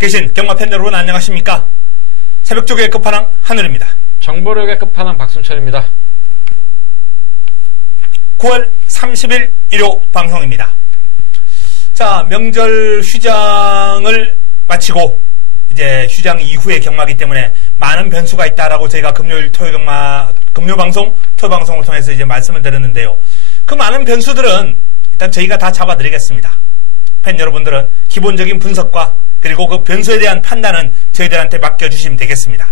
계신 경마팬 여러분 안녕하십니까? 새벽조개의 끝판왕 한울입니다. 정보력의 끝판왕 박순철입니다. 9월 30일 일요 방송입니다. 자, 명절 휴장을 마치고 이제 휴장 이후의 경마이기 때문에 많은 변수가 있다라고 저희가 금요 방송, 토요 방송을 통해서 이제 말씀을 드렸는데요. 그 많은 변수들은 일단 저희가 다 잡아드리겠습니다. 팬 여러분들은 기본적인 분석과 그리고 그 변수에 대한 판단은 저희들한테 맡겨주시면 되겠습니다.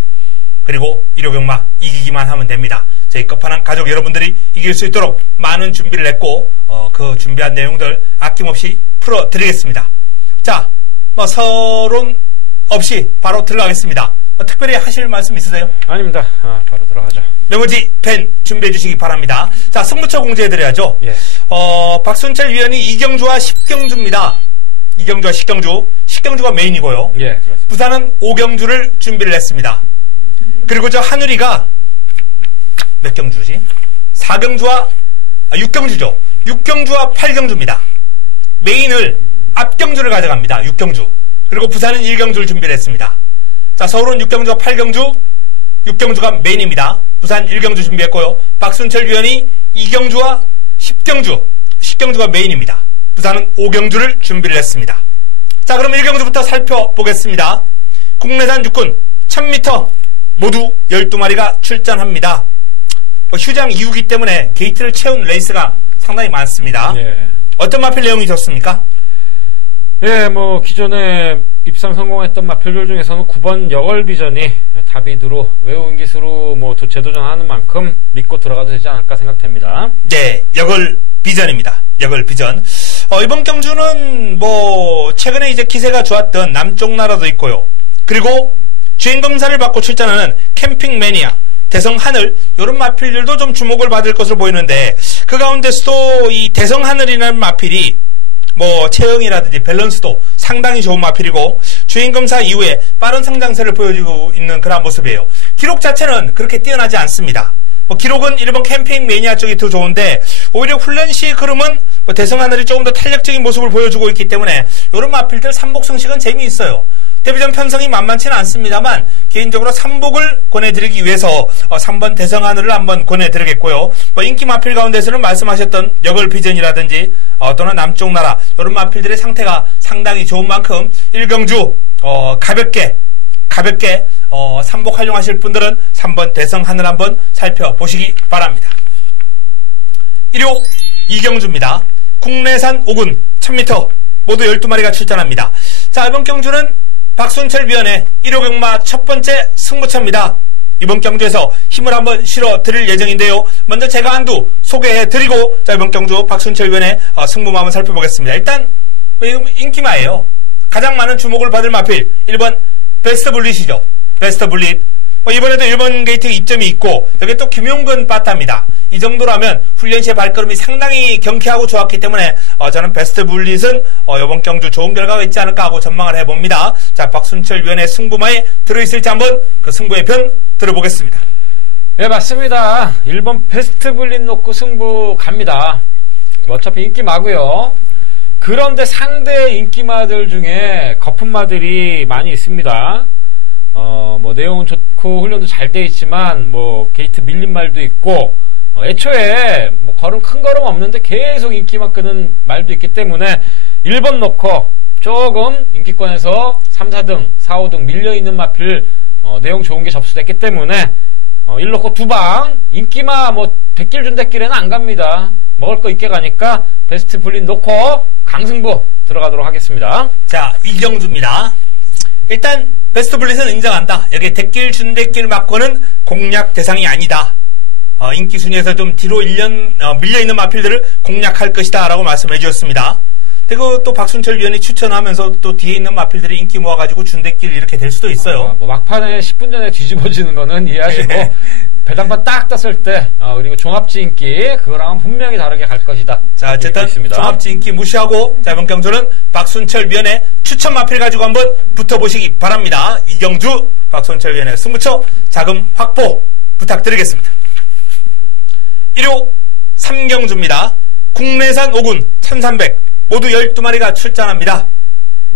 그리고 일요경마 이기기만 하면 됩니다. 저희 끝판왕 가족 여러분들이 이길 수 있도록 많은 준비를 했고 그 준비한 내용들 아낌없이 풀어드리겠습니다. 자, 서론 없이 바로 들어가겠습니다. 특별히 하실 말씀 있으세요? 아닙니다. 바로 들어가죠. 메모지 펜 준비해 주시기 바랍니다. 자, 승부처 공지해드려야죠. 예. 박순철 위원이 이경주와 10경주입니다. 이경주와 10경주. 10경주가 메인이고요. 예, 그렇습니다. 부산은 5경주를 준비를 했습니다. 그리고 저 한우리가 몇 경주지? 6경주죠. 6경주와 8경주입니다. 메인을 앞경주를 가져갑니다. 6경주. 그리고 부산은 1경주를 준비를 했습니다. 자, 서울은 6경주와 8경주, 6경주가 메인입니다. 부산 1경주 준비했고요. 박순철 위원이 2경주와 10경주, 10경주가 메인입니다. 부산은 5경주를 준비를 했습니다. 자, 그럼 1경주부터 살펴보겠습니다. 국내산 육군 1000m 모두 12마리가 출전합니다. 휴장 이후기 때문에 게이트를 채운 레이스가 상당히 많습니다. 예. 어떤 마필 내용이 좋습니까? 예, 기존에 입상 성공했던 마필들 중에서는 9번 여걸비전이 다비드로 외우인 기수로 재도전하는 만큼 믿고 들어가도 되지 않을까 생각됩니다. 네, 여걸비전입니다. 여걸비전. 이번 경주는 최근에 이제 기세가 좋았던 남쪽 나라도 있고요. 그리고 주행검사를 받고 출전하는 캠핑 매니아, 대성 하늘, 이런 마필들도 좀 주목을 받을 것으로 보이는데, 그 가운데서도 이 대성 하늘이라는 마필이 체형이라든지 밸런스도 상당히 좋은 마필이고, 주행검사 이후에 빠른 성장세를 보여주고 있는 그런 모습이에요. 기록 자체는 그렇게 뛰어나지 않습니다. 기록은 일본 캠핑 매니아 쪽이 더 좋은데, 오히려 훈련 시 흐름은 대성 하늘이 조금 더 탄력적인 모습을 보여주고 있기 때문에, 이런 마필들 삼복승식은 재미있어요. 데뷔전 편성이 만만치는 않습니다만 개인적으로 3복을 권해드리기 위해서 3번 대성하늘을 한번 권해드리겠고요. 인기 마필 가운데서는 말씀하셨던 여걸비전이라든지 또는 남쪽 나라 이런 마필들의 상태가 상당히 좋은 만큼 1경주 가볍게 3복 활용하실 분들은 3번 대성하늘 한번 살펴보시기 바랍니다. 1호 2경주입니다. 국내산 5군 1000m 모두 12마리가 출전합니다. 자, 이번 경주는 박순철 위원의 1호 경마 첫 번째 승부처입니다. 이번 경주에서 힘을 한번 실어 드릴 예정인데요. 먼저 제가 한두 소개해 드리고, 자, 이번 경주 박순철 위원의 승부마 한번 살펴보겠습니다. 일단, 인기마예요. 가장 많은 주목을 받을 마필, 1번 베스트 블릿이죠. 베스트 블릿. 이번에도 1번 게이트 입점이 있고, 여기 또 김용근 빠따입니다. 이 정도라면 훈련 시의 발걸음이 상당히 경쾌하고 좋았기 때문에 저는 베스트 블릿은 이번 경주 좋은 결과가 있지 않을까 하고 전망을 해봅니다. 자, 박순철 위원의 승부마에 들어있을지 한번 그 승부의 변 들어보겠습니다. 네, 맞습니다. 1번 베스트 블릿 놓고 승부 갑니다. 어차피 인기마고요. 그런데 상대 인기마들 중에 거품마들이 많이 있습니다. 내용은 좋고 훈련도 잘 돼 있지만 게이트 밀린 말도 있고, 애초에 큰 걸음 없는데 계속 인기만 끄는 말도 있기 때문에 1번 놓고 조금 인기권에서 3, 4등, 4, 5등 밀려있는 마필 내용 좋은 게 접수됐기 때문에 1 놓고 2방 인기마 백길 준대길에는 안 갑니다. 먹을 거 있게 가니까 베스트 블릿 놓고 강승부 들어가도록 하겠습니다. 자, 이경주입니다. 일단 베스트 블릿은 인정한다. 여기 대길 준대길 맞고는 공략 대상이 아니다. 인기 순위에서 좀 뒤로 밀려있는 마필들을 공략할 것이다 라고 말씀해 주셨습니다. 그리고 또 박순철 위원이 추천하면서 또 뒤에 있는 마필들이 인기 모아가지고 준대길 이렇게 될 수도 있어요. 막판에 10분 전에 뒤집어지는 거는 이해하시고 배당판 딱 떴을 때 그리고 종합지 인기 그거랑은 분명히 다르게 갈 것이다. 자, 어쨌든 종합지 인기 무시하고, 자, 이번 경주는 박순철 위원의 추천 마필 가지고 한번 붙어보시기 바랍니다. 이경주 박순철 위원의 승부처 자금 확보 부탁드리겠습니다. 1호 3경주입니다. 국내산 5군 1300 모두 12마리가 출전합니다.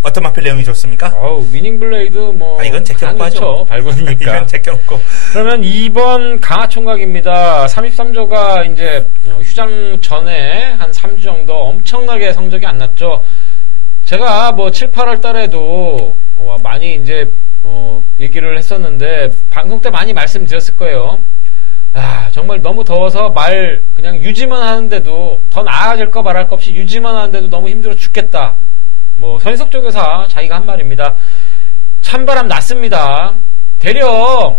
어떤 마필 내용이 좋습니까? 위닝 블레이드 뭐 이건 제껴놓고 하죠. 발군이니까. 이건 제껴놓고. 그러면 2번 강화총각입니다. 33조가 이제 휴장 전에 한 3주 정도 엄청나게 성적이 안 났죠. 제가 뭐 7, 8월 달에도 많이 이제 얘기를 했었는데 방송 때 많이 말씀드렸을 거예요. 정말 너무 더워서 말 그냥 유지만 하는데도 더 나아질 거 말할 거 없이 유지만 하는데도 너무 힘들어 죽겠다. 뭐 선인석 쪽에서 자기가 한 말입니다. 찬바람 났습니다. 되려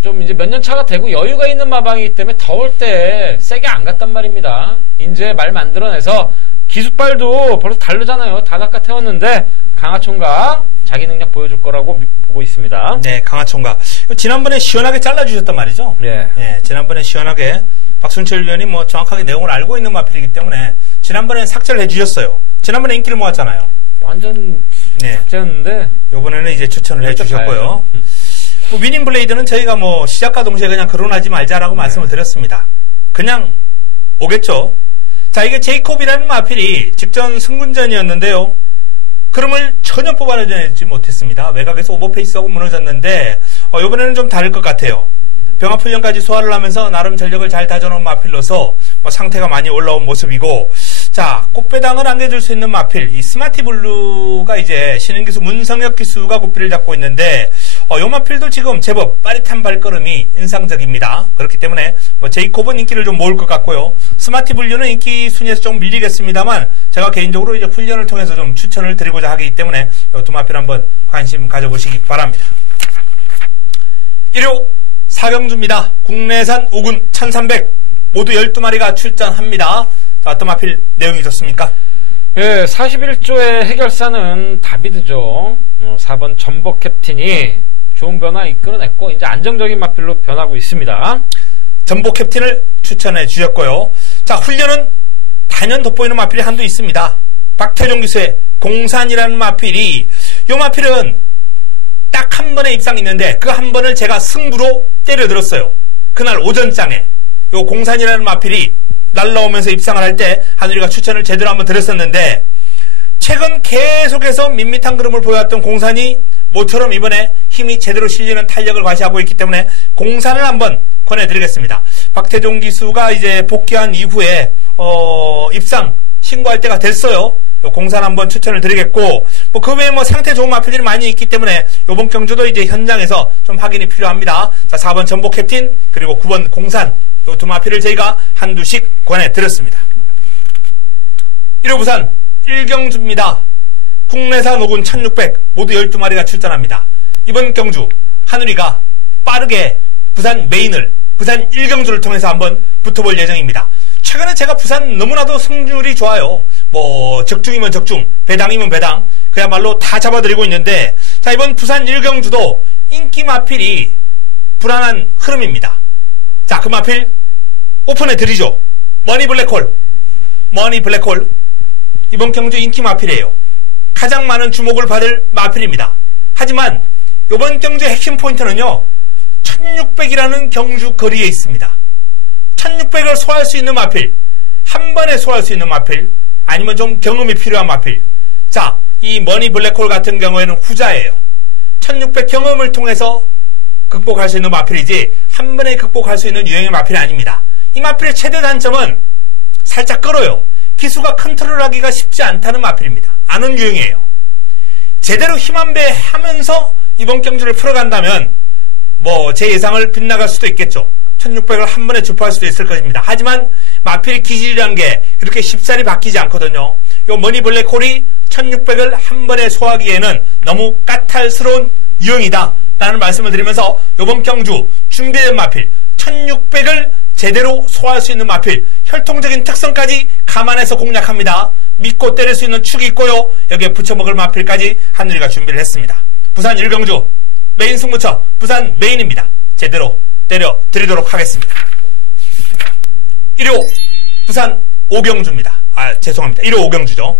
좀 이제 몇 년 차가 되고 여유가 있는 마방이기 때문에 더울 때 세게 안 갔단 말입니다. 이제 말 만들어내서 기습발도 벌써 다르잖아요. 다 닦아 태웠는데 강화총각 자기 능력 보여줄 거라고 보고 있습니다. 네, 강화총각. 지난번에 시원하게 잘라주셨단 말이죠. 네. 지난번에 시원하게 박순철 위원이 뭐 정확하게 내용을 알고 있는 마필이기 때문에 지난번에 삭제를 해주셨어요. 지난번에 인기를 모았잖아요. 완전 삭제였는데 이번에는 이제 추천을 해주셨고요. 뭐 위닝 블레이드는 저희가 뭐 시작과 동시에 그냥 거론하지 말자라고 말씀을 드렸습니다. 그냥 오겠죠. 자, 이게 제이콥이라는 마필이 직전 승군전이었는데요. 그럼을 전혀 뽑아내지 못했습니다. 외곽에서 오버페이스하고 무너졌는데 이번에는 좀 다를 것 같아요. 병합훈련까지 소화를 하면서 나름 전력을 잘 다져놓은 마필로서 뭐 상태가 많이 올라온 모습이고, 자, 꽃배당을 안겨줄 수 있는 마필, 이 스마티블루가 이제 신인기수 문성혁 기수가 고삐를 잡고 있는데, 요 마필도 지금 제법 빠릿한 발걸음이 인상적입니다. 그렇기 때문에 뭐 제이콥은 인기를 좀 모을 것 같고요. 스마티블루는 인기 순위에서 좀 밀리겠습니다.만 제가 개인적으로 이제 훈련을 통해서 좀 추천을 드리고자 하기 때문에 요 두 마필 한번 관심 가져보시기 바랍니다. 1호 사경주입니다. 국내산 5군 1300 모두 12마리가 출전합니다. 자, 어떤 마필 내용이 좋습니까? 예, 41조의 해결사는 다비드죠. 4번 전복 캡틴이 좋은 변화 이끌어냈고 이제 안정적인 마필로 변하고 있습니다. 전복 캡틴을 추천해 주셨고요. 자, 훈련은 단연 돋보이는 마필이 한두 있습니다. 박태종 기수의 공산이라는 마필이, 요 마필은 딱 한 번의 입상이 있는데 그 한 번을 제가 승부로 때려들었어요. 그날 오전장에 요 공산이라는 마필이 날라오면서 입상을 할 때 하늘이가 추천을 제대로 한번 드렸었는데, 최근 계속해서 밋밋한 그림을 보여왔던 공산이 모처럼 이번에 힘이 제대로 실리는 탄력을 과시하고 있기 때문에 공산을 한번 권해드리겠습니다. 박태종 기수가 이제 복귀한 이후에 입상 신고할 때가 됐어요. 공산 한번 추천을 드리겠고, 뭐 그 외에 뭐 상태 좋은 마필들이 많이 있기 때문에 요번 경주도 이제 현장에서 좀 확인이 필요합니다. 자, 4번 전복 캡틴 그리고 9번 공산, 요 두 마필을 저희가 한두씩 권해드렸습니다. 1호 부산 1경주입니다. 국내산 5군 1600 모두 12마리가 출전합니다. 이번 경주 하늘이가 빠르게 부산 메인을 부산 1경주를 통해서 한번 붙어볼 예정입니다. 최근에 제가 부산 너무나도 승률이 좋아요. 뭐 적중이면 적중, 배당이면 배당, 그야말로 다 잡아드리고 있는데, 자, 이번 부산 1경주도 인기 마필이 불안한 흐름입니다. 자, 그 마필 오픈해드리죠. 머니 블랙홀. 이번 경주 인기 마필이에요. 가장 많은 주목을 받을 마필입니다. 하지만 이번 경주의 핵심 포인트는요, 1600이라는 경주 거리에 있습니다. 1600을 소화할 수 있는 마필, 한 번에 소화할 수 있는 마필, 아니면 좀 경험이 필요한 마필. 자, 이 머니 블랙홀 같은 경우에는 후자예요. 1600 경험을 통해서 극복할 수 있는 마필이지 한 번에 극복할 수 있는 유형의 마필이 아닙니다. 이 마필의 최대 단점은 살짝 끌어요. 기수가 컨트롤하기가 쉽지 않다는 마필입니다. 아는 유형이에요. 제대로 힘 한 배 하면서 이번 경주를 풀어간다면 뭐 제 예상을 빗나갈 수도 있겠죠. 1600을 한 번에 주포할 수도 있을 것입니다. 하지만 마필의 기질이라는 게 그렇게 쉽사리 바뀌지 않거든요. 요 머니 블랙홀이 1600을 한 번에 소화하기에는 너무 까탈스러운 유형이다 라는 말씀을 드리면서 요번 경주 준비된 마필 1600을 제대로 소화할 수 있는 마필, 혈통적인 특성까지 감안해서 공략합니다. 믿고 때릴 수 있는 축이 있고요. 여기에 붙여먹을 마필까지 하늘이가 준비를 했습니다. 부산 1경주 메인 승부처 부산 메인입니다. 제대로 때려 드리도록 하겠습니다. 1호 부산 5경주입니다. 죄송합니다. 1호 5경주죠.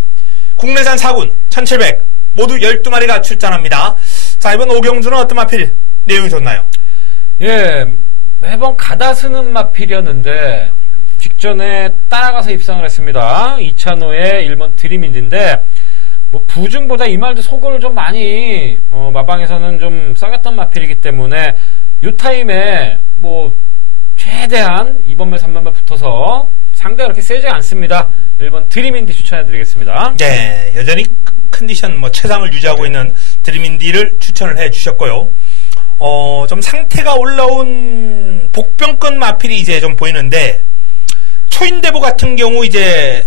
국내산 4군 1700 모두 12마리가 출전합니다. 자, 이번 5경주는 어떤 마필 내용이 좋나요? 예, 매번 가다 쓰는 마필이었는데 직전에 따라가서 입상을 했습니다. 이찬호의 1번 드림인드인데 뭐 부중보다 이 말도 속을 좀 많이 마방에서는 좀 썩였던 마필이기 때문에 이 타임에 뭐 최대한 2번말 3번말 붙어서 상대가 그렇게 세지 않습니다. 1번 드림인디 추천해드리겠습니다. 네, 여전히 컨디션 뭐 최상을 유지하고 있는 드림인디를 추천을 해주셨고요. 좀 상태가 올라온 복병권 마필이 이제 좀 보이는데, 초인대보 같은 경우 이제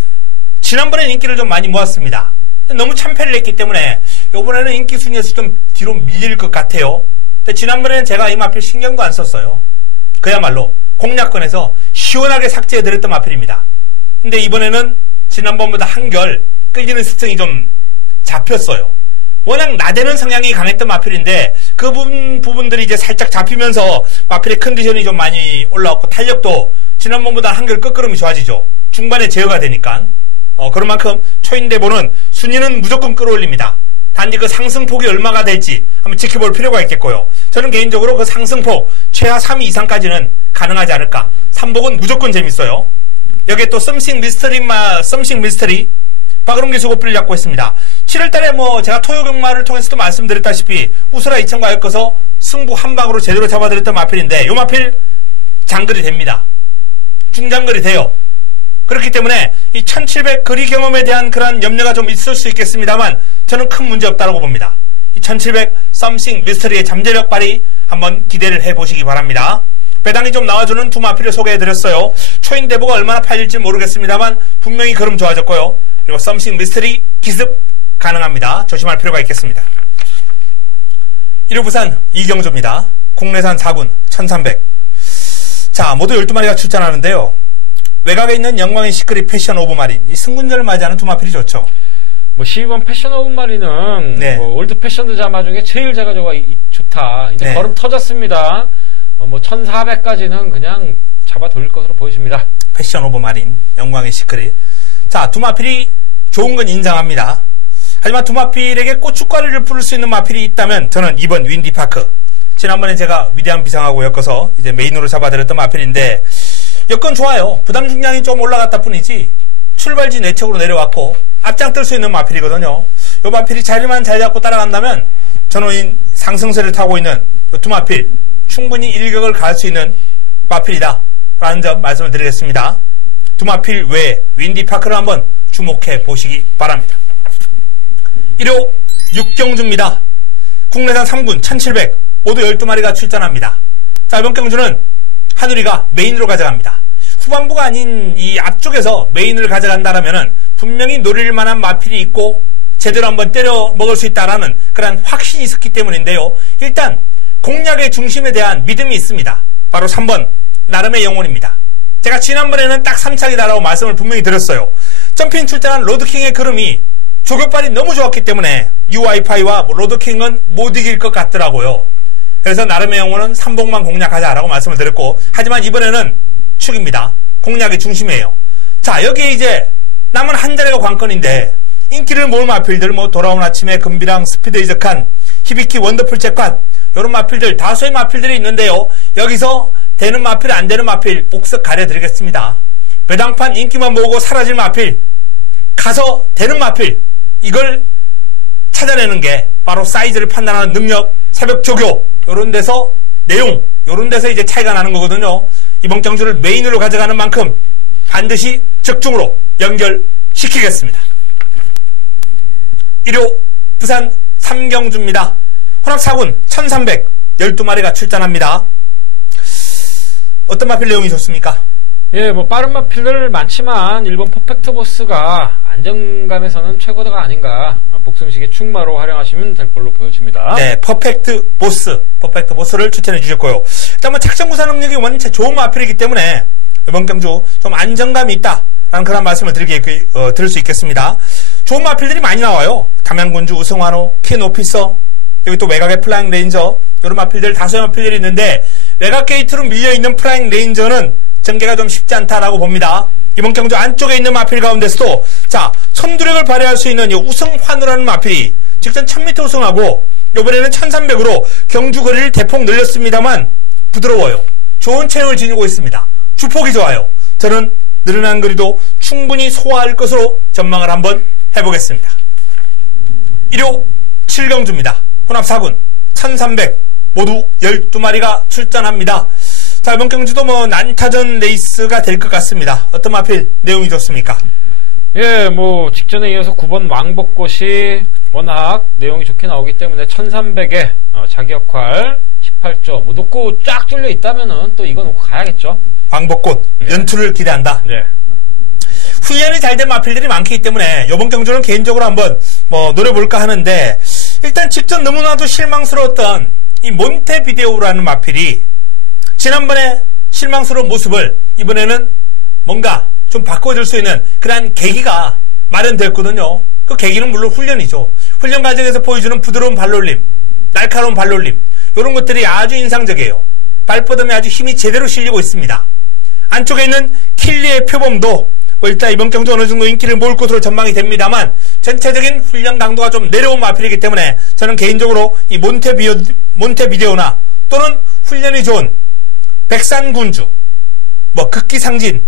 지난번에 인기를 좀 많이 모았습니다. 너무 참패를 했기 때문에 이번에는 인기 순위에서 좀 뒤로 밀릴 것 같아요. 근데 지난번에는 제가 이 마필 신경도 안 썼어요. 그야말로 공략권에서 시원하게 삭제해드렸던 마필입니다. 근데 이번에는 지난번보다 한결 끌리는 습성이 좀 잡혔어요. 워낙 나대는 성향이 강했던 마필인데 그 부분들이 이제 살짝 잡히면서 마필의 컨디션이 좀 많이 올라왔고 탄력도 지난번보다 한결 끝걸음이 좋아지죠. 중반에 제어가 되니까. 그런 만큼 초인대보는 순위는 무조건 끌어올립니다. 단지 그 상승폭이 얼마가 될지 한번 지켜볼 필요가 있겠고요. 저는 개인적으로 그 상승폭 최하 3위 이상까지는 가능하지 않을까. 3복은 무조건 재밌어요. 여기에 또 썸씽 미스터리 박은홍 수고필을 잡고 있습니다. 7월달에 뭐 제가 토요경마를 통해서도 말씀드렸다시피 우스라 2천과 엮어서 승부 한 방으로 제대로 잡아드렸던 마필인데 요 마필 장거리 됩니다. 중장거리 돼요. 그렇기 때문에 이 1700 거리 경험에 대한 그런 염려가 좀 있을 수 있겠습니다만 저는 큰 문제 없다고 봅니다. 이 1700 썸씽 미스터리의 잠재력 발휘 한번 기대를 해보시기 바랍니다. 배당이 좀 나와주는 두 마필을 소개해드렸어요. 초인대보가 얼마나 팔릴지 모르겠습니다만 분명히 걸음 좋아졌고요. 그리고 썸씽 미스터리 기습 가능합니다. 조심할 필요가 있겠습니다. 1호 부산 이경조입니다. 국내산 4군 1300. 자, 모두 12마리가 출전하는데요. 외곽에 있는 영광의 시크릿 패션 오브 마린, 이 승군전을 맞이하는 두 마필이 좋죠. 뭐 12번 패션 오브 마린은 네. 뭐 올드 패션드 자마 중에 제일 제가 좋다. 이제 네. 걸음 터졌습니다. 뭐 1400까지는 그냥 잡아 돌릴 것으로 보여집니다. 패션 오브 마린, 영광의 시크릿. 자, 두 마필이 좋은 건 인정합니다. 하지만 두 마필에게 고춧가루를 뿌릴 수 있는 마필이 있다면 저는 2번 윈디파크. 지난번에 제가 위대한 비상하고 엮어서 이제 메인으로 잡아드렸던 마필인데 여건 좋아요. 부담 중량이 좀 올라갔다 뿐이지 출발지 내척으로 내려왔고 앞장 뜰 수 있는 마필이거든요. 이 마필이 자리만 잘 잡고 따라간다면 저는 상승세를 타고 있는 이 두 마필 충분히 일격을 가할 수 있는 마필이다 라는 점 말씀을 드리겠습니다. 두 마필 외에 윈디파크를 한번 주목해 보시기 바랍니다. 1호 육경주입니다. 국내산 3군 1700 모두 12마리가 출전합니다. 자, 이번 경주는 하누리가 메인으로 가져갑니다. 후반부가 아닌 이 앞쪽에서 메인을 가져간다라면은 분명히 노릴 만한 마필이 있고 제대로 한번 때려 먹을 수 있다라는 그런 확신이 있었기 때문인데요. 일단 공략의 중심에 대한 믿음이 있습니다. 바로 3번 나름의 영혼입니다. 제가 지난번에는 딱 3착이다라고 말씀을 분명히 드렸어요. 점핑 출전한 로드킹의 걸음이 조교발이 너무 좋았기 때문에 UI파이와 로드킹은 못 이길 것 같더라고요. 그래서 나름의 영혼은 3복만 공략하자라고 말씀을 드렸고, 하지만 이번에는 축입니다. 공략의 중심이에요. 자, 여기에 이제 남은 한 자리가 관건인데 인기를 모을 마필들, 뭐 돌아온 아침에 금비랑 스피드 이적한 히비키 원더풀 잭팟 이런 마필들 다수의 마필들이 있는데요. 여기서 되는 마필 안 되는 마필 옥석 가려드리겠습니다. 배당판 인기만 모으고 사라질 마필, 가서 되는 마필, 이걸 찾아내는 게 바로 사이즈를 판단하는 능력, 새벽 조교 요런 데서 내용 요런 데서 이제 차이가 나는 거거든요. 이번 경주를 메인으로 가져가는 만큼 반드시 적중으로 연결시키겠습니다. 1호 부산 삼경주입니다. 혼합 4군 1300 12마리가 출전합니다. 어떤 마필 내용이 좋습니까? 예, 뭐 빠른 마필들 많지만 일본 퍼펙트 보스가 안정감에서는 최고가 아닌가. 복승식의 충마로 활용하시면 될 걸로 보여집니다. 네, 퍼펙트 보스를 추천해 주셨고요. 일단 뭐 착정구사 능력이 원체 좋은 마필이기 때문에 이번 경주 좀 안정감이 있다라는 그런 말씀을 드릴 수 있겠습니다. 좋은 마필들이 많이 나와요. 담양군주, 우승환호, 킨 오피서, 여기 또 외곽의 플라잉 레인저, 이런 마필들 다수의 마필들이 있는데 외곽 게이트로 밀려있는 플라잉 레인저는 전개가 좀 쉽지 않다라고 봅니다. 이번 경주 안쪽에 있는 마필 가운데서도 자, 선두력을 발휘할 수 있는 이 우승환호라는 마필이 직전 1000m 우승하고 이번에는 1300으로 경주 거리를 대폭 늘렸습니다만 부드러워요. 좋은 체형을 지니고 있습니다. 주폭이 좋아요. 저는 늘어난 거리도 충분히 소화할 것으로 전망을 한번 해보겠습니다. 1호 7경주입니다. 혼합 4군 1300 모두 12마리가 출전합니다. 자, 이번 경주도 뭐 난타전 레이스가 될 것 같습니다. 어떤 마필 내용이 좋습니까? 예, 뭐 직전에 이어서 9번 왕복꽃이 워낙 내용이 좋게 나오기 때문에 1300에 자기 역할 18조 뭐 놓고 쫙 뚫려 있다면은 또 이거 놓고 가야겠죠. 왕복꽃 연투를 기대한다. 네. 훈련이 잘 된 마필들이 많기 때문에 이번 경주는 개인적으로 한번 뭐 노려볼까 하는데, 일단 직전 너무나도 실망스러웠던 이 몬테비데오라는 마필이 지난번에 실망스러운 모습을 이번에는 뭔가 좀 바꿔줄 수 있는 그런 계기가 마련됐거든요. 그 계기는 물론 훈련이죠. 훈련 과정에서 보여주는 부드러운 발놀림, 날카로운 발놀림, 이런 것들이 아주 인상적이에요. 발버듬에 아주 힘이 제대로 실리고 있습니다. 안쪽에 있는 킬리의 표범도 뭐 일단 이번 경주 어느 정도 인기를 모을 것으로 전망이 됩니다만, 전체적인 훈련 강도가 좀 내려온 마필이기 때문에 저는 개인적으로 이 몬테비데오나 또는 훈련이 좋은 백산군주, 뭐 극기상진,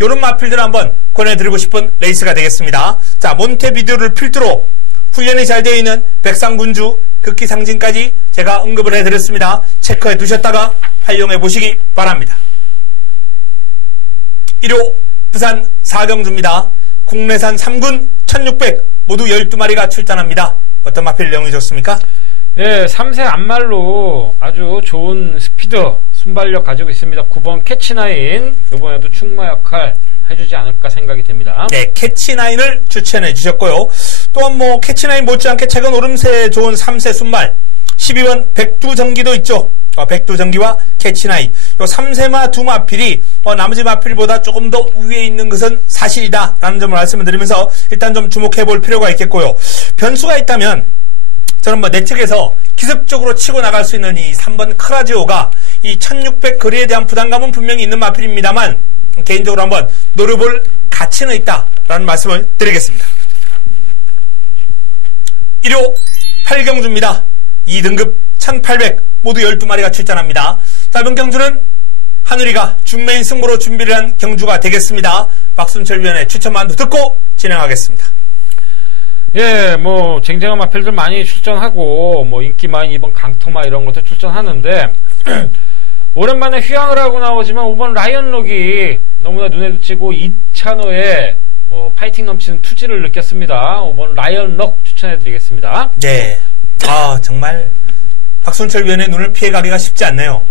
요런 마필들을 한번 권해드리고 싶은 레이스가 되겠습니다. 자, 몬테비데오를 필두로 훈련이 잘 되어 있는 백산군주, 극기상진까지 제가 언급을 해드렸습니다. 체크해 두셨다가 활용해 보시기 바랍니다. 1호 부산 4경주입니다. 국내산 3군 1600 모두 12마리가 출전합니다. 어떤 마필 내용이 좋습니까? 예, 3세 안말로 아주 좋은 스피드, 순발력 가지고 있습니다. 9번 캐치나인, 이번에도 충마 역할 해주지 않을까 생각이 됩니다. 네, 캐치나인을 추천해 주셨고요. 또한 뭐 캐치나인 못지않게 최근 오름세 좋은 3세 순말 12번 백두전기도 있죠. 백두전기와 캐치나인, 요 3세마 두 마필이 나머지 마필보다 조금 더 위에 있는 것은 사실이다 라는 점을 말씀을 드리면서 일단 좀 주목해 볼 필요가 있겠고요. 변수가 있다면 저는 뭐 내측에서 기습적으로 치고 나갈 수 있는 이 3번 크라지오가 이 1600 거리에 대한 부담감은 분명히 있는 마필입니다만, 개인적으로 한번 노려볼 가치는 있다라는 말씀을 드리겠습니다. 1호 8경주입니다. 2등급 1800 모두 12마리가 출전합니다. 자, 이번 경주는 하늘이가 준메인 승부로 준비를 한 경주가 되겠습니다. 박순철 위원의 추천만도 듣고 진행하겠습니다. 예, 뭐 쟁쟁한 마필들 많이 출전하고 뭐 인기 많은 이번 강토마 이런 것도 출전하는데 오랜만에 휘황을 하고 나오지만 5번 라이언록이 너무나 눈에도 띄고 2차노에 뭐 파이팅 넘치는 투지를 느꼈습니다. 5번 라이언록 추천해드리겠습니다. 네, 아 정말 박순철 위원의 눈을 피해가기가 쉽지 않네요.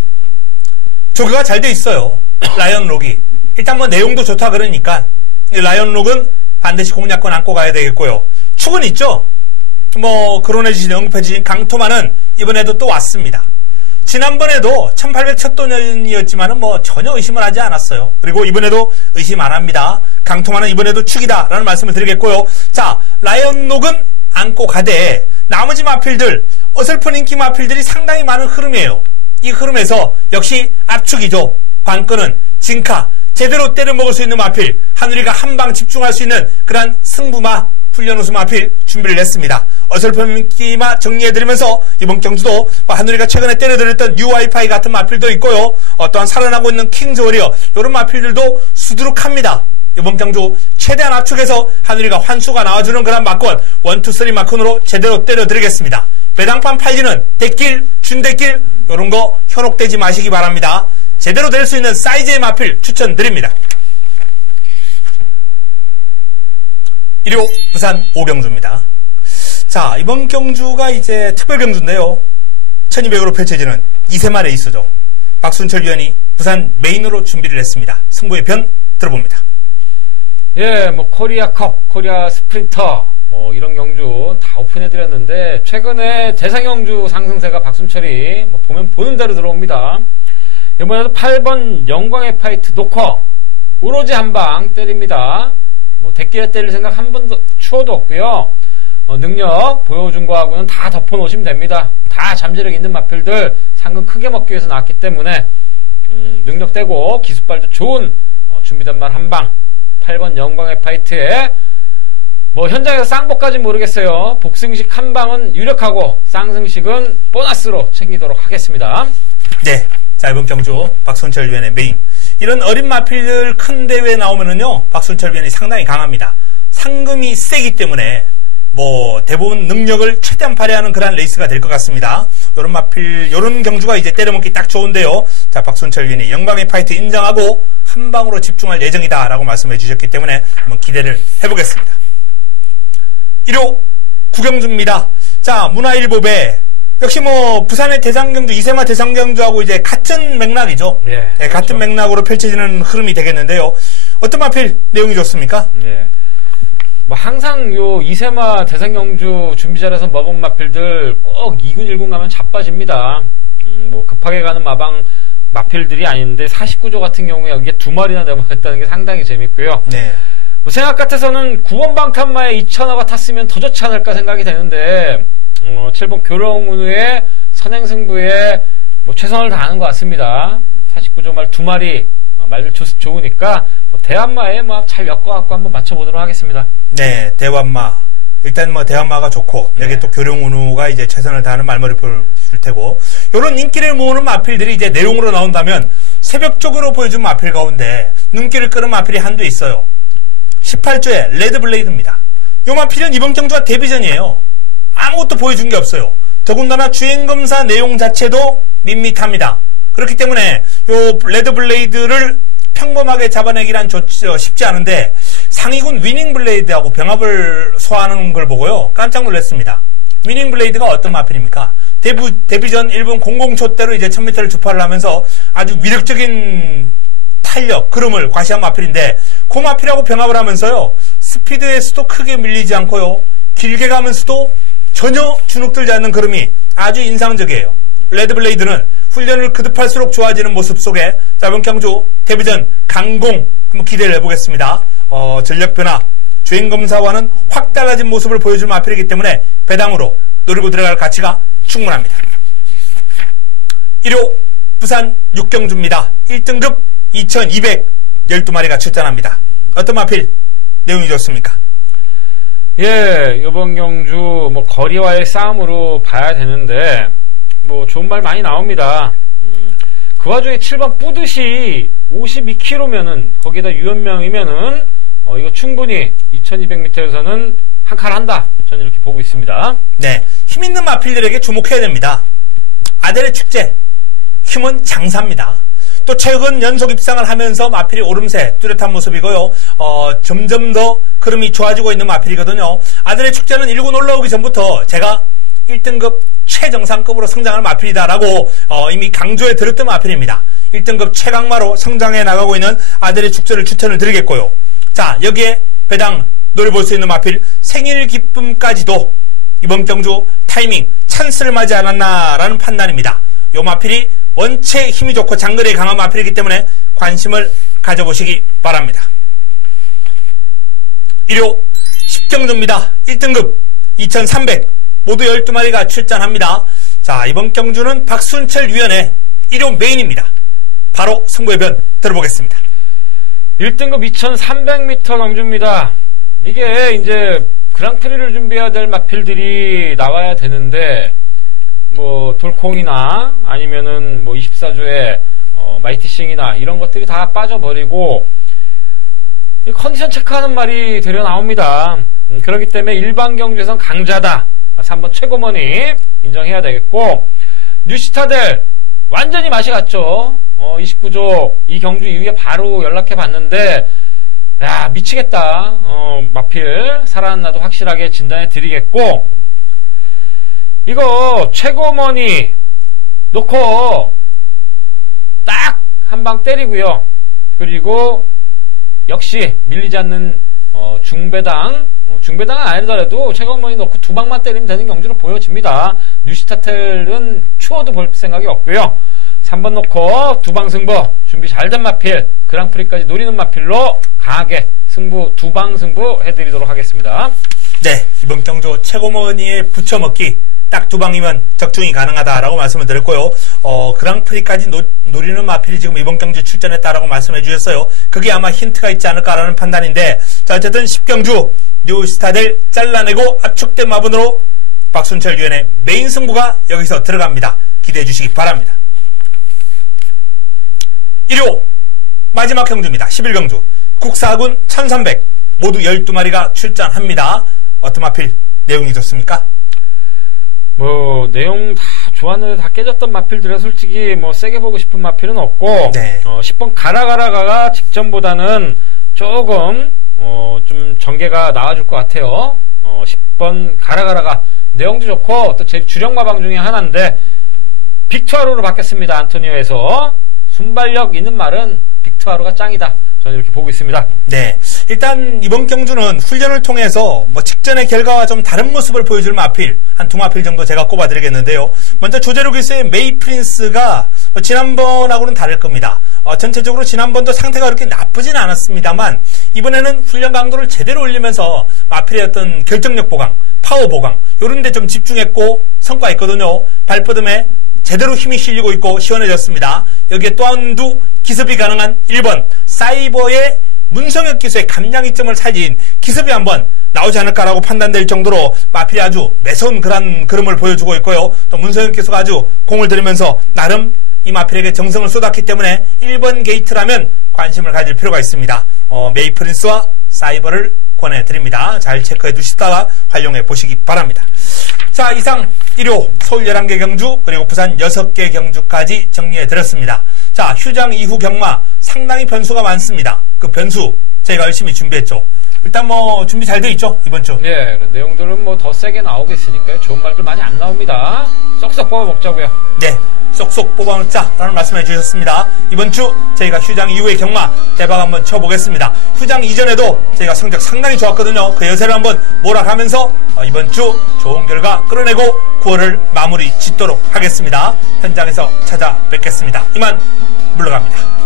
조교가 잘 돼 있어요. 라이언록이 일단 뭐 내용도 좋다 그러니까 이 라이언록은 반드시 공략권 안고 가야 되겠고요. 축은 있죠. 뭐 거론해주신 언급해주신 강토마는 이번에도 또 왔습니다. 지난번에도 1800 첫돈이었지만은 뭐 전혀 의심을 하지 않았어요. 그리고 이번에도 의심 안 합니다. 강토마는 이번에도 축이다 라는 말씀을 드리겠고요. 자, 라이언록은 안고 가되 나머지 마필들, 어설픈 인기 마필들이 상당히 많은 흐름이에요. 이 흐름에서 역시 압축이죠. 관건은 진카, 제대로 때려 먹을 수 있는 마필, 하늘이가 한방 집중할 수 있는 그러한 승부마, 훈련 우수 마필 준비를 했습니다. 어설픈 인기마 정리해드리면서 이번 경주도 하늘이가 최근에 때려드렸던 UI파이 같은 마필도 있고요. 또한 살아나고 있는 킹즈워리어, 이런 마필들도 수두룩합니다. 이번 경주 최대한 압축해서 하늘이가 환수가 나와주는 그런 마건 1, 2, 3 마건으로 제대로 때려드리겠습니다. 배당판 팔리는 대길, 준대길 이런 거 현혹되지 마시기 바랍니다. 제대로 될 수 있는 사이즈의 마필 추천드립니다. 1호 부산 5경주입니다. 자, 이번 경주가 이제 특별경주인데요. 1200으로 펼쳐지는 2세마 레이스죠. 박순철 위원이 부산 메인으로 준비를 했습니다. 승부의 변 들어봅니다. 예, 뭐 코리아컵, 코리아 스프린터 뭐 이런 경주 다 오픈해드렸는데 최근에 대상 경주 상승세가 박순철이 뭐 보면 보는 대로 들어옵니다. 이번에도 8번 영광의 파이트 노커 오로지 한방 때립니다. 뭐 대끼에 때릴 생각 한 번도 추워도 없고요. 능력 보여준 거하고는 다 덮어놓으시면 됩니다. 다 잠재력 있는 마필들 상금 크게 먹기 위해서 나왔기 때문에 능력되고 기술발도 좋은 준비된 말 한방 8번 영광의 파이트에 뭐 현장에서 쌍복까지 모르겠어요. 복승식 한 방은 유력하고 쌍승식은 보너스로 챙기도록 하겠습니다. 네, 자 이번 경주 박순철 위원의 메인 이런 어린 마필들 큰 대회에 나오면은요 박순철 위원이 상당히 강합니다. 상금이 세기 때문에 뭐 대부분 능력을 최대한 발휘하는 그런 레이스가 될 것 같습니다. 요런 경주가 이제 때려먹기 딱 좋은데요. 자, 박순철 위원이 영광의 파이트 인정하고 한 방으로 집중할 예정이다라고 말씀해 주셨기 때문에 한번 기대를 해보겠습니다. 1호 구경주입니다. 자, 문화일보배 역시 뭐 부산의 대상경주, 이세마 대상경주하고 이제 같은 맥락이죠. 네, 그렇죠. 같은 맥락으로 펼쳐지는 흐름이 되겠는데요. 어떤 마필 내용이 좋습니까? 네. 뭐 항상 요 이세마 대상경주 준비자에서 먹은 마필들 꼭 2군 1군 가면 자빠집니다. 뭐 급하게 가는 마필들이 아닌데 49조 같은 경우에 여기에 2마리나 넘어갔다는 게 상당히 재밌고요. 네. 뭐 생각 같아서는 9번 방탄마에 2,000화가 탔으면 더 좋지 않을까 생각이 되는데 7번 교령운우의 선행승부에 뭐 최선을 다하는 것 같습니다. 49조 말 2마리 말들 좋으니까 뭐 대한마에 뭐 잘 엮어갖고 한번 맞춰보도록 하겠습니다. 네, 대환마. 일단 뭐 대환마가 좋고 여기 또 교령운우가 이제 최선을 다하는 말머리표를 줄 테고 이런 인기를 모으는 마필들이 이제 내용으로 나온다면 새벽적으로 보여준 마필 가운데 눈길을 끄는 마필이 한두 있어요. 18조의 레드블레이드입니다. 이 마필은 이번 경주가 데뷔전이에요. 아무것도 보여준 게 없어요. 더군다나 주행검사 내용 자체도 밋밋합니다. 그렇기 때문에 요 레드블레이드를 평범하게 잡아내기란 쉽지 않은데 상위군 위닝블레이드하고 병합을 소화하는 걸 보고요. 깜짝 놀랐습니다. 위닝블레이드가 어떤 마필입니까? 데뷔전 일본 00초 대로 이제 1000m를 주파를 하면서 아주 위력적인 탄력, 그름을 과시한 마필인데 그 마필하고 병합을 하면서요. 스피드에서도 크게 밀리지 않고요. 길게 가면서도 전혀 주눅들지 않는 그림이 아주 인상적이에요. 레드블레이드는 훈련을 거듭할수록 좋아지는 모습 속에 이번 경주 데뷔전 강공 한번 기대를 해보겠습니다. 전력 변화, 주행검사와는 확 달라진 모습을 보여줄 마필이기 때문에 배당으로 노리고 들어갈 가치가 충분합니다. 1호 부산 6경주입니다. 1등급 2212마리가 출전합니다. 어떤 마필 내용이 좋습니까? 예, 이번 경주 뭐 거리와의 싸움으로 봐야 되는데 뭐 좋은 말 많이 나옵니다. 그 와중에 7번 뿌듯이 52km면은 거기다 유연명이면은 이거 충분히 2200m에서는 한 칸 한다. 저는 이렇게 보고 있습니다. 네, 힘 있는 마필들에게 주목해야 됩니다. 아델의 축제, 힘은 장사입니다. 또 최근 연속 입상을 하면서 마필이 오름세 뚜렷한 모습이고요. 점점 더 흐름이 좋아지고 있는 마필이거든요. 아델의 축제는 1군 올라오기 전부터 제가 1등급 최정상급으로 성장할 마필이다라고 이미 강조해 드렸던 마필입니다. 1등급 최강마로 성장해 나가고 있는 아델의 축제를 추천을 드리겠고요. 자, 여기에 배당 노려볼 수 있는 마필 생일 기쁨까지도 이번 경주 타이밍 찬스를 맞지 않았나라는 판단입니다. 요 마필이 원체 힘이 좋고 장거리에 강한 마필이기 때문에 관심을 가져보시기 바랍니다. 1호 10경주입니다. 1등급 2300 모두 12마리가 출전합니다. 자, 이번 경주는 박순철 위원의 1호 메인입니다. 바로 승부의 변 들어보겠습니다. 1등급 2300m 경주입니다. 이게 이제 그랑프리를 준비해야 될 마필들이 나와야 되는데 뭐 돌콩이나 아니면은 뭐 24조의 마이티싱이나 이런 것들이 다 빠져버리고 컨디션 체크하는 말이 되려 나옵니다. 그렇기 때문에 일반 경주에선 강자다. 3번 최고머니 인정해야 되겠고 뉴시타델 완전히 맛이 갔죠. 29조 이 경주 이후에 바로 연락해 봤는데 야 미치겠다. 마필 살아났나도 확실하게 진단해 드리겠고 이거 최고머니 놓고 딱 한 방 때리고요. 그리고 역시 밀리지 않는 중배당은 아니더라도 최고머니 놓고 2방만 때리면 되는 경주로 보여집니다. 뉴시타텔은 추워도 볼 생각이 없고요. 3번 놓고 2방 승부 준비 잘 된 마필 그랑프리까지 노리는 마필로 강하게 승부 2방 승부 해드리도록 하겠습니다. 네, 이번 경주 최고머니에 붙여먹기 딱 2방이면 적중이 가능하다라고 말씀을 드렸고요. 그랑프리까지 노리는 마필이 지금 이번 경주 출전했다라고 말씀해 주셨어요. 그게 아마 힌트가 있지 않을까라는 판단인데 자, 어쨌든 10경주 뉴스타들 잘라내고 압축된 마분으로 박순철 위원의 메인 승부가 여기서 들어갑니다. 기대해 주시기 바랍니다. 1호 마지막 경주입니다. 11경주 국사군 1300 모두 12마리가 출전합니다. 어떤 마필 내용이 좋습니까? 뭐 내용 다 좋았는데 다 깨졌던 마필들에 솔직히 뭐 세게 보고 싶은 마필은 없고 네. 10번 가라가라가가 직전보다는 조금 좀 전개가 나와줄 것 같아요. 10번 가라가라가 내용도 좋고 또 제 주력 마방 중에 하나인데 빅투아루로 바뀌었습니다. 안토니오에서 순발력 있는 말은 빅투아루가 짱이다. 저는 이렇게 보고 있습니다. 네. 일단 이번 경주는 훈련을 통해서 뭐 직전의 결과와 좀 다른 모습을 보여줄 마필 한 두 마필 정도 제가 꼽아드리겠는데요. 먼저 조제로 기수의 메이 프린스가 뭐 지난번하고는 다를 겁니다. 전체적으로 지난번도 상태가 그렇게 나쁘진 않았습니다만 이번에는 훈련 강도를 제대로 올리면서 마필의 어떤 결정력 보강, 파워 보강 이런 데 좀 집중했고 성과 있거든요. 발뻗음에 제대로 힘이 실리고 있고 시원해졌습니다. 여기에 또 한두 기습이 가능한 1번 사이버의 문성혁 기수의 감량이점을 살린 기습이 한번 나오지 않을까라고 판단될 정도로 마필이 아주 매서운 그런 그림을 보여주고 있고요. 또 문성혁 기수가 아주 공을 들이면서 나름 이 마필에게 정성을 쏟았기 때문에 1번 게이트라면 관심을 가질 필요가 있습니다. 메이 프린스와 사이버를 권해드립니다. 잘 체크해 두시다가 활용해 보시기 바랍니다. 자, 이상 일요 서울 11개 경주 그리고 부산 6개 경주까지 정리해 드렸습니다. 자, 휴장 이후 경마 상당히 변수가 많습니다. 그 변수 저희가 열심히 준비했죠. 일단 뭐 준비 잘 돼 있죠, 이번 주? 네, 내용들은 뭐 더 세게 나오겠으니까요. 좋은 말들 많이 안 나옵니다. 쏙쏙 뽑아 먹자고요. 네, 쏙쏙 뽑아 먹자라는 말씀해 주셨습니다. 이번 주 저희가 휴장 이후의 경마 대박 한번 쳐보겠습니다. 휴장 이전에도 저희가 성적 상당히 좋았거든요. 그 여세를 한번 몰아가면서 이번 주 좋은 결과 끌어내고 9월을 마무리 짓도록 하겠습니다. 현장에서 찾아뵙겠습니다. 이만 물러갑니다.